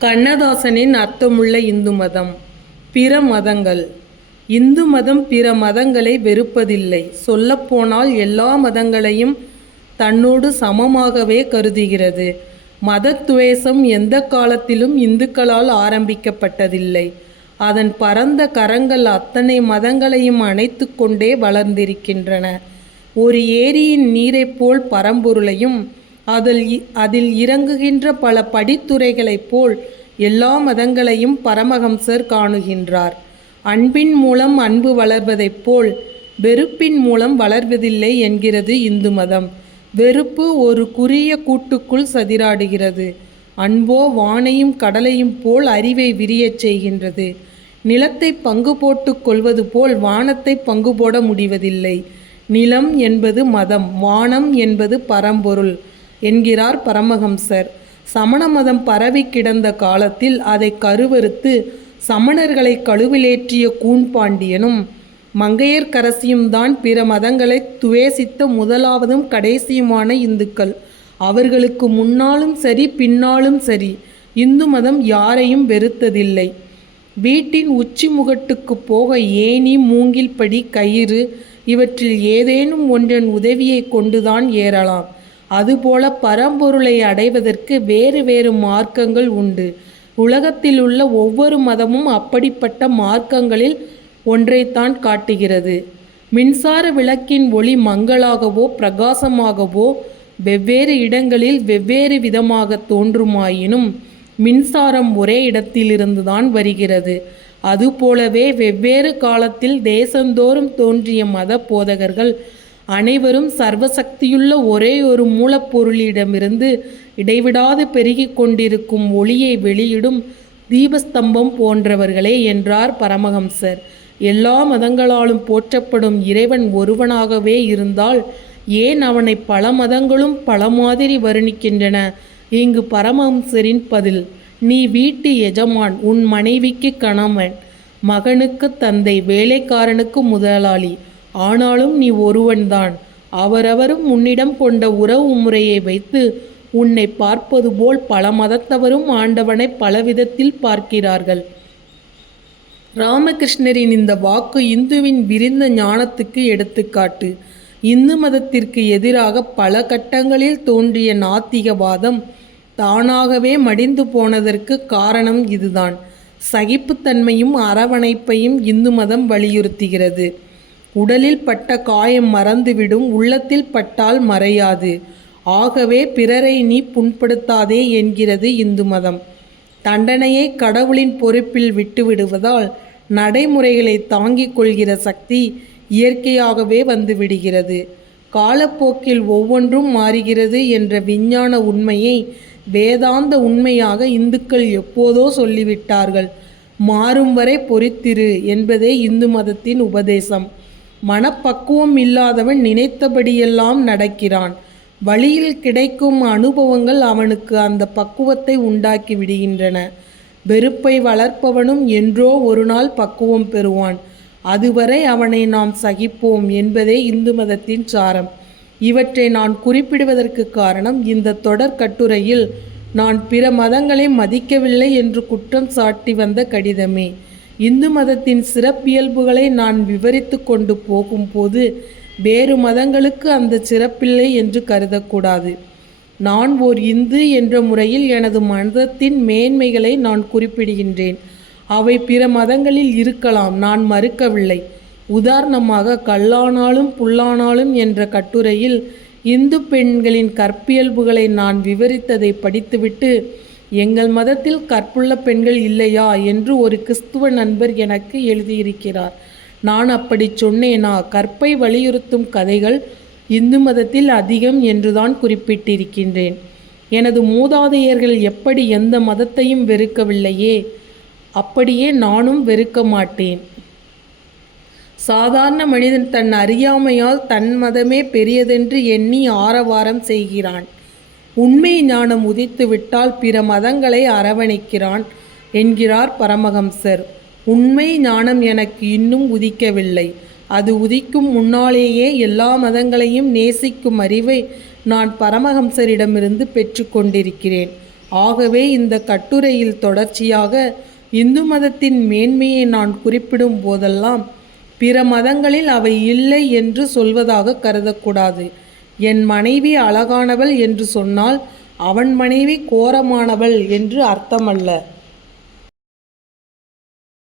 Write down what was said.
கண்ணதாசனின் அர்த்தமுள்ள இந்து மதம் பிற மதங்கள். இந்து மதம் பிற மதங்களை வெறுப்பதில்லை. சொல்லப்போனால் எல்லா மதங்களையும் தன்னோடு சமமாகவே கருதுகிறது. மதத்துவேஷம் எந்த காலத்திலும் இந்துக்களால் ஆரம்பிக்கப்பட்டதில்லை. அதன் பரந்த கரங்கள் அத்தனை மதங்களையும் அணைத்து கொண்டே வளர்ந்திருக்கின்றன. ஒரு ஏரியின் நீரைப் போல் பரம்பொருளையும் அதில் அதில் இறங்குகின்ற பல படித்துறைகளைப் போல் எல்லா மதங்களையும் பரமஹம்சர் காணுகின்றார். அன்பின் மூலம் அன்பு வளர்வதைப் போல் வெறுப்பின் மூலம் வளர்வதில்லை என்கிறது இந்து மதம். வெறுப்பு ஒரு குறிய கூட்டுக்குள் சதிராடுகிறது. அன்போ வானையும் கடலையும் போல் அறிவை விரியச் செய்கின்றது. நிலத்தை பங்கு போட்டுக் கொள்வது போல் வானத்தை பங்கு போட முடிவதில்லை. நிலம் என்பது மதம் வானம் என்பது பரம்பொருள். என்கிறார் பரமஹம்சர். சமண மதம் பரவி கிடந்த காலத்தில் அதை கருவறுத்து சமணர்களை கழுவிலேற்றிய கூண்பாண்டியனும் மங்கையர்க்கரசியும் தான் பிற மதங்களை துவேசித்த முதலாவதும் கடைசியுமான இந்துக்கள். அவர்களுக்கு முன்னாலும் சரி பின்னாலும் சரி இந்து மதம் யாரையும் வெறுத்ததில்லை. வீட்டின் உச்சி முகட்டுக்கு போக ஏணி மூங்கில் படி கயிறு இவற்றில் ஏதேனும் ஒன்றன் உதவியை கொண்டுதான் ஏறலாம். அதுபோல பரம்பொருளை அடைவதற்கு வேறு வேறு மார்க்கங்கள் உண்டு. உலகத்தில் உள்ள ஒவ்வொரு மதமும் அப்படிப்பட்ட மார்க்கங்களில் ஒன்றைத்தான் காட்டுகிறது. மின்சார விளக்கின் ஒளி மங்களாகவோ பிரகாசமாகவோ வெவ்வேறு இடங்களில் வெவ்வேறு விதமாக தோன்றுமாயினும் மின்சாரம் ஒரே இடத்திலிருந்துதான் வருகிறது. அதுபோலவே வெவ்வேறு காலத்தில் தேசந்தோறும் தோன்றிய மத போதகர்கள் அனைவரும் சர்வசக்தியுள்ள ஒரே ஒரு மூலப்பொருளிடமிருந்து இடைவிடாது பெருகி கொண்டிருக்கும் ஒளியை வெளியிடும் தீபஸ்தம்பம் போன்றவர்களே என்றார் பரமஹம்சர். எல்லா மதங்களாலும் போற்றப்படும் இறைவன் ஒருவனாகவே இருந்தால் ஏன் அவனை பல மதங்களும் பல மாதிரி வர்ணிக்கின்றன? இங்கு பரமஹம்சரின் பதில் நீ வீட்டு எஜமான் உன் மனைவிக்கு கணவன் மகனுக்கு தந்தை வேலைக்காரனுக்கு முதலாளி ஆனாலும் நீ ஒருவன்தான். அவரவரும் உன்னிடம் கொண்ட உறவு முறையை வைத்து உன்னை பார்ப்பது போல் பல மதத்தவரும் ஆண்டவனை பலவிதத்தில் பார்க்கிறார்கள். ராமகிருஷ்ணரின் இந்த வாக்கு இந்துவின் விரிந்த ஞானத்துக்கு எடுத்துக்காட்டு. இந்து மதத்திற்கு எதிராக பல கட்டங்களில் தோன்றிய நாத்திகவாதம் தானாகவே மடிந்து போனதற்கு காரணம் இதுதான். சகிப்புத்தன்மையும் அரவணைப்பையும் இந்து மதம் வலியுறுத்துகிறது. உடலில் பட்ட காயம் மறந்துவிடும் உள்ளத்தில் பட்டால் மறையாது. ஆகவே பிறரை நீ புண்படுத்தாதே என்கிறது இந்து மதம். தண்டனையை கடவுளின் பொறுப்பில் விட்டுவிடுவதால் நடைமுறைகளை தாங்கிக் கொள்கிற சக்தி இயற்கையாகவே வந்துவிடுகிறது. காலப்போக்கில் ஒவ்வொன்றும் மாறுகிறது என்ற விஞ்ஞான உண்மையை வேதாந்த உண்மையாக இந்துக்கள் எப்போதோ சொல்லிவிட்டார்கள். மாறும் வரை பொறித்திரு என்பதே இந்து மதத்தின் உபதேசம். மனப்பக்குவம் இல்லாதவன் நினைத்தபடியெல்லாம் நடக்கிறான். வழியில் கிடைக்கும் அனுபவங்கள் அவனுக்கு அந்த பக்குவத்தை உண்டாக்கி விடுகின்றன. வெறுப்பை வளர்ப்பவனும் என்றோ ஒரு நாள் பக்குவம் பெறுவான். அதுவரை அவனை நாம் சகிப்போம் என்பதே இந்து மதத்தின் சாரம். இவற்றை நான் குறிப்பிடுவதற்கு காரணம் இந்த தொடர் கட்டுரையில் நான் பிற மதங்களை மதிக்கவில்லை என்று குற்றம் சாட்டி வந்த கடிதமே. இந்து மதத்தின் சிறப்பியல்புகளை நான் விவரித்து கொண்டு போகும்போது வேறு மதங்களுக்கு அந்த சிறப்பில்லை என்று கருதக்கூடாது. நான் ஓர் இந்து என்ற முறையில் எனது மதத்தின் மேன்மைகளை நான் குறிப்பிடுகின்றேன். அவை பிற மதங்களில் இருக்கலாம் நான் மறுக்கவில்லை. உதாரணமாக கல்லானாலும் புல்லானாலும் என்ற கட்டுரையில் இந்து பெண்களின் கற்பியல்புகளை நான் விவரித்ததை படித்துவிட்டு எங்கள் மதத்தில் கற்புள்ள பெண்கள் இல்லையா என்று ஒரு கிறிஸ்துவ நண்பர் எனக்கு எழுதியிருக்கிறார். நான் அப்படி சொன்னேனா? கற்பை வலியுறுத்தும் கதைகள் இந்து மதத்தில் அதிகம் என்றுதான் குறிப்பிட்டிருக்கின்றேன். எனது மூதாதையர்கள் எப்படி எந்த மதத்தையும் வெறுக்கவில்லையே? அப்படியே நானும் வெறுக்க மாட்டேன். சாதாரண மனிதன் தன் அறியாமையால் தன் மதமே பெரியதென்று எண்ணி ஆரவாரம் செய்கிறான். உண்மை ஞானம் உதித்துவிட்டால் பிற மதங்களை அரவணைக்கிறான் என்கிறார் பரமஹம்சர். உண்மை ஞானம் எனக்கு இன்னும் உதிக்கவில்லை. அது உதிக்கும் முன்னாலேயே எல்லா மதங்களையும் நேசிக்கும் அறிவை நான் பரமஹம்சரிடமிருந்து பெற்றுக்கொண்டிருக்கிறேன் ஆகவே இந்த கட்டுரையில் தொடர்ச்சியாக இந்து மதத்தின் மேன்மையை நான் குறிப்பிடும் போதெல்லாம் பிற மதங்களில் அவை இல்லை என்று சொல்வதாக கருதக்கூடாது. என் மனைவி அழகானவள் என்று சொன்னால் அவன் மனைவி கோரமானவள் என்று அர்த்தமல்ல.